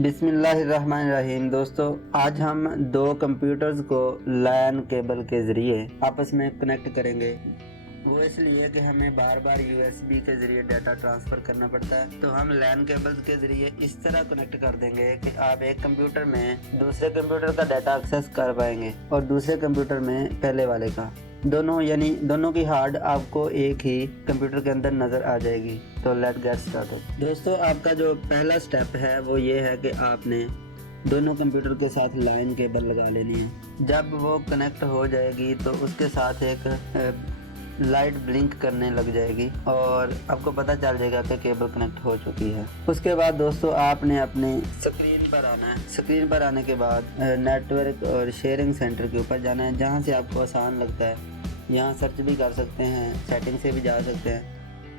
बिस्मिल्लाहिर्रहमानिर्रहीम। दोस्तों, आज हम दो कंप्यूटर्स को लैन केबल के ज़रिए आपस में कनेक्ट करेंगे। वो इसलिए कि हमें बार बार यूएसबी के ज़रिए डाटा ट्रांसफ़र करना पड़ता है, तो हम लैन केबल्स के ज़रिए इस तरह कनेक्ट कर देंगे कि आप एक कंप्यूटर में दूसरे कंप्यूटर का डाटा एक्सेस कर पाएंगे और दूसरे कंप्यूटर में पहले वाले का। दोनों की हार्ड आपको एक ही कंप्यूटर के अंदर नज़र आ जाएगी। तो लेट गेट स्टार्टेड। दोस्तों, आपका जो पहला स्टेप है वो ये है कि आपने दोनों कंप्यूटर के साथ लाइन केबल लगा लेनी है। जब वो कनेक्ट हो जाएगी तो उसके साथ एक लाइट ब्लिंक करने लग जाएगी और आपको पता चल जाएगा कि केबल कनेक्ट हो चुकी है। उसके बाद दोस्तों, आपने अपनी स्क्रीन पर आना है। स्क्रीन पर आने के बाद नेटवर्क और शेयरिंग सेंटर के ऊपर जाना है, जहाँ से आपको आसान लगता है। यहाँ सर्च भी कर सकते हैं, सेटिंग से भी जा सकते हैं,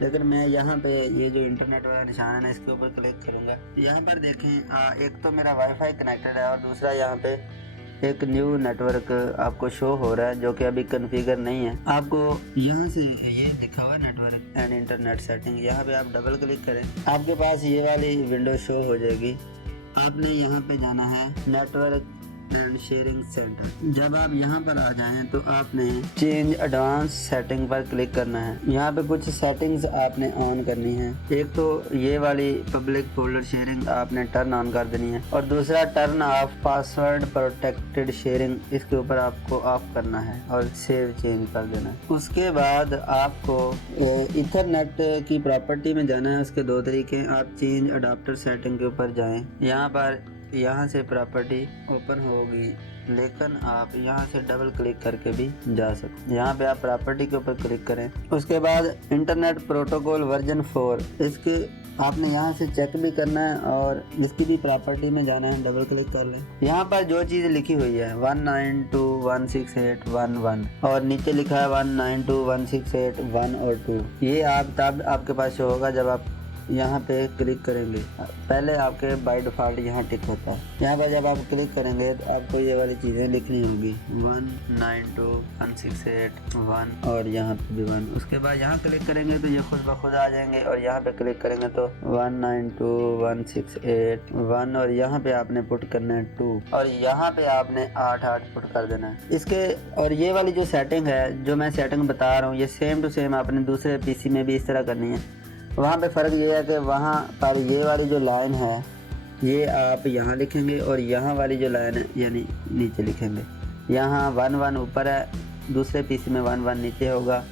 लेकिन मैं यहाँ पे ये जो इंटरनेट वाला निशान है ना, इसके ऊपर क्लिक करूँगा। यहाँ पर देखें, एक तो मेरा वाईफाई कनेक्टेड है और दूसरा यहाँ पे एक न्यू नेटवर्क आपको शो हो रहा है जो कि अभी कॉन्फ़िगर नहीं है। आपको यहाँ से ये लिखा हुआ नेटवर्क एंड इंटरनेट सेटिंग, यहाँ पे आप डबल क्लिक करें, आपके पास ये वाली विंडो शो हो जाएगी। आपने यहाँ पे जाना है नेटवर्क एंड शेयरिंग सेंटर। जब आप यहाँ पर आ जाएं तो आपने चेंज एडवांस सेटिंग पर क्लिक करना है। यहाँ पे कुछ सेटिंग्स आपने ऑन करनी है। एक तो ये वाली पब्लिक फोल्डर शेयरिंग आपने टर्न ऑन कर देनी है और दूसरा turn off password protected sharing, इसके ऊपर आपको ऑफ करना है और सेव चेंज कर देना है। उसके बाद आपको इथरनेट की प्रॉपर्टी में जाना है। उसके दो तरीके हैं। आप चेंज अडाप्टर सेटिंग के ऊपर जाएं, यहाँ से प्रॉपर्टी ओपन होगी, लेकिन आप यहाँ से डबल क्लिक करके भी जा सकते हैं। यहाँ पे आप प्रॉपर्टी के ऊपर क्लिक करें। उसके बाद इंटरनेट प्रोटोकॉल वर्जन 4, इसके आपने यहाँ से चेक भी करना है और इसकी भी प्रॉपर्टी में जाना है, डबल क्लिक कर लें। यहाँ पर जो चीज़ लिखी हुई है 192.168.1.1 और नीचे लिखा है 192.168.1 और 2, ये आप तब आपके पास शो होगा जब आप यहाँ पे क्लिक करेंगे। पहले आपके बाय डिफ़ॉल्ट यहाँ टिक होता है। यहाँ पर जब आप क्लिक करेंगे तो आपको ये वाली चीज़ें लिखनी होगी 192.168.1 और यहाँ पे भी 1। उसके बाद यहाँ क्लिक करेंगे तो ये खुद ब खुद आ जाएंगे और यहाँ पे क्लिक करेंगे तो 192.168.1 और यहाँ पे आपने पुट करना है 2 और यहाँ पे आपने 88 पुट कर देना है इसके। और ये वाली जो सेटिंग है, जो मैं सेटिंग बता रहा हूँ, ये सेम टू सेम आपने दूसरे पीसी में भी इस तरह करनी है। वहाँ पे फ़र्क ये है कि वहाँ पर ये वाली जो लाइन है ये आप यहाँ लिखेंगे और यहाँ वाली जो लाइन है यानी नीचे लिखेंगे। यहाँ 1-1 ऊपर है, दूसरे पीसी में 1-1 नीचे होगा,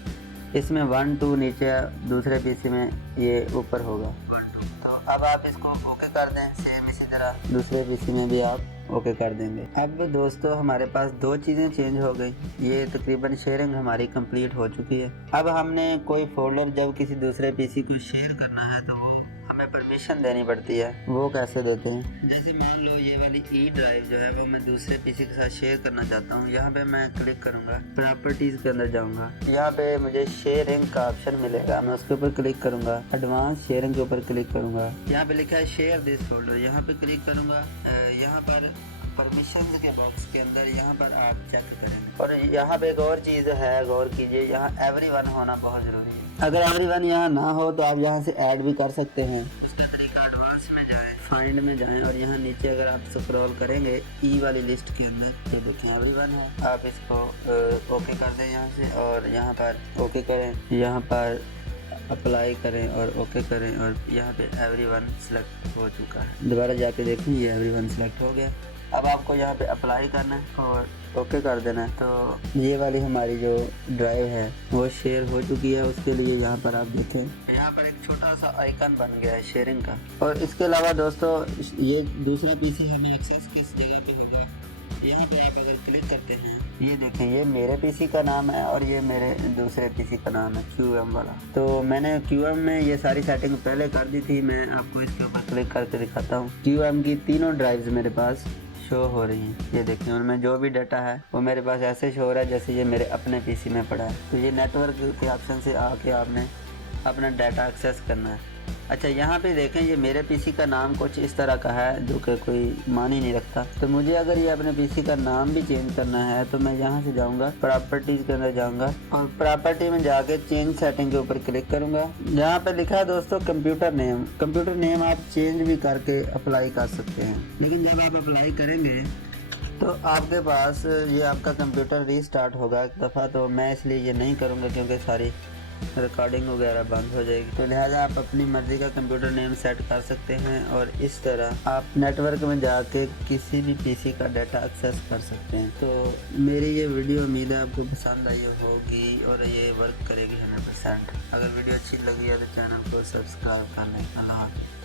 इसमें 1-2 नीचे है, दूसरे पीसी में ये ऊपर होगा। तो अब आप इसको ओके कर दें। सेम इसी तरह दूसरे पीसी में भी आप ओके कर देंगे। अब दोस्तों, हमारे पास दो चीज़ें चेंज हो गई। ये तकरीबन शेयरिंग हमारी कंप्लीट हो चुकी है। अब हमने कोई फोल्डर जब किसी दूसरे पीसी को शेयर करना है तो वो हमें परमिशन देनी पड़ती है। वो कैसे देते हैं, जैसे मान लो ये वाली ई ड्राइव जो है वो मैं दूसरे पीसी के साथ शेयर करना चाहता हूँ। यहाँ पे मैं क्लिक करूँगा, प्रॉपर्टीज़ के अंदर जाऊँगा, यहाँ पे मुझे शेयरिंग का ऑप्शन मिलेगा, मैं उसके ऊपर क्लिक करूँगा, एडवांस शेयरिंग के ऊपर क्लिक करूँगा। यहाँ पे लिखा है शेयर दिस फोल्डर, यहाँ पे क्लिक करूँगा। यहाँ पर परमिशंस के बॉक्स के अंदर यहाँ पर आप चेक करेंगे और यहाँ पे एक और चीज़ है, गौर कीजिए, यहाँ एवरीवन होना बहुत ज़रूरी है। अगर एवरीवन यहाँ ना हो तो आप यहाँ से ऐड भी कर सकते हैं। उसका तरीका एडवांस में जाएं, फाइंड में जाएं और यहाँ नीचे अगर आप स्क्रॉल करेंगे ई वाली लिस्ट के अंदर, ये देखें एवरीवन है, आप इसको ओके कर दें यहाँ से और यहाँ पर ओके करें, यहाँ पर अप्लाई करें और ओके करें और यहाँ पे एवरीवन सेलेक्ट हो चुका है। दोबारा जाके देखें, ये एवरीवन सेलेक्ट हो गया। अब आपको यहाँ पे अप्लाई करना है और ओके कर देना है। तो ये वाली हमारी जो ड्राइव है वो शेयर हो चुकी है। उसके लिए यहाँ पर आप देखें, यहाँ पर एक छोटा सा आइकन बन गया है शेयरिंग का। और इसके अलावा दोस्तों, ये दूसरा पीसी हमें एक्सेस किस जगह पे होगा, यहाँ पे आप अगर क्लिक करते हैं, ये देखें, ये मेरे पीसी का नाम है और ये मेरे दूसरे पीसी का नाम है QM वाला। तो मैंने QM में ये सारी सेटिंग पहले कर दी थी। मैं आपको इसके ऊपर क्लिक करके दिखाता हूँ। QM की तीनों ड्राइव्स मेरे पास शो हो रही हैं। ये देखिए, उनमें जो भी डाटा है वो मेरे पास ऐसे शो हो रहा है जैसे ये मेरे अपने पीसी में पड़ा है। तो ये नेटवर्क के ऑप्शन से आके आपने अपना डाटा एक्सेस करना है। अच्छा, यहाँ पे देखें ये मेरे पीसी का नाम कुछ इस तरह का है जो कि कोई मान ही नहीं रखता। तो मुझे अगर ये अपने पीसी का नाम भी चेंज करना है तो मैं यहाँ से जाऊँगा, प्रॉपर्टीज के अंदर जाऊँगा और प्रॉपर्टी में जाके चेंज सेटिंग के ऊपर क्लिक करूँगा। यहाँ पे लिखा है दोस्तों कंप्यूटर नेम। कंप्यूटर नेम आप चेंज भी करके अप्लाई कर सकते हैं, लेकिन जब आप अप्लाई करेंगे तो आपके पास ये आपका कंप्यूटर रीस्टार्ट होगा एक दफ़ा। तो मैं इसलिए ये नहीं करूँगा क्योंकि सारी रिकॉर्डिंग वगैरह बंद हो जाएगी। तो लिहाजा आप अपनी मर्ज़ी का कंप्यूटर नेम सेट कर सकते हैं और इस तरह आप नेटवर्क में जाके किसी भी पीसी का डाटा एक्सेस कर सकते हैं। तो मेरी ये वीडियो उम्मीद है आपको पसंद आई होगी और ये वर्क करेगी 100%। अगर वीडियो अच्छी लगी है तो चैनल को सब्सक्राइब कर लें। अल्लाह हाफ़िज़।